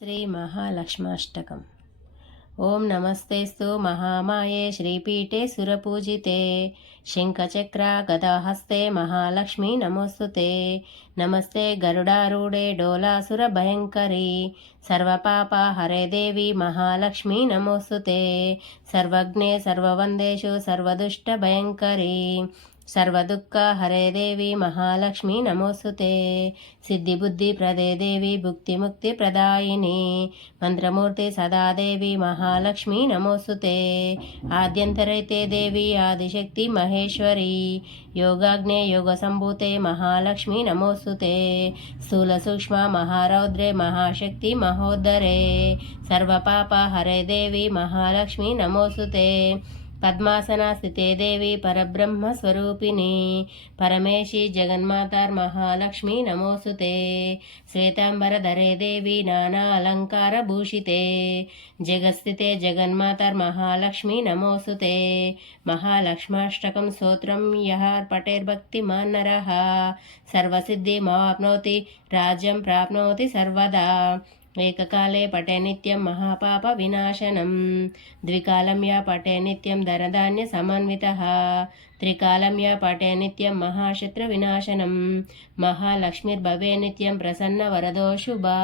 श्रीमहालक्ष्माष्टकम्। ओं नमस्तेस्तु महामाये श्रीपीठे सुरपूजिते शङ्खचक्रा गदाहस्ते महालक्ष्मी नमोस्तुते। नमस्ते गरुडारूढे डोलासुरभयङ्करी सर्वपापहरे देवी महालक्ष्मी नमोस्तुते। सर्वज्ञे सर्ववन्देषु सर्वदुष्टभयङ्करी सर्वदुःखहरे देवी महालक्ष्मी नमोस्तुते। सिद्धिबुद्धिप्रदे देवी भुक्तिमुक्तिप्रदायिनी मंत्रमूर्ति सदा देवी महालक्ष्मी नमोस्तुते। आद्यंतरैते देवी आदिशक्ति महेश्वरी योगाग्ने योगसंभूते महालक्ष्मी नमोस्तुते। स्थूल सूक्ष्म महारौद्रे महाशक्ति महोदरे सर्वपापहरे देवी महालक्ष्मी नमोस्तुते। पद्मासना स्थिते देवी परब्रह्म स्वरूपिणी परमेशी जगन्मातार महालक्ष्मी नमोस्तुते। श्वेतांबरधरे देवी नाना अलंकार भूषिते जगस्थिते जगन्मातार महालक्ष्मी नमोस्तुते। महालक्ष्माष्टकं स्तोत्रं यः पठेर्भक्तिमान् नरः सर्वसिद्धिमाप्नोति राज्यं प्राप्नोति सर्वदा। एककाले पठे नित्यं महापाप विनाशनं द्विकालं या पठे नित्यं धनधान्य समन्वितः त्रिकालं या पठे नित्यं महाशत्रु विनाशनं महालक्ष्मीर्भवे नित्यं प्रसन्न वरदो शुभा।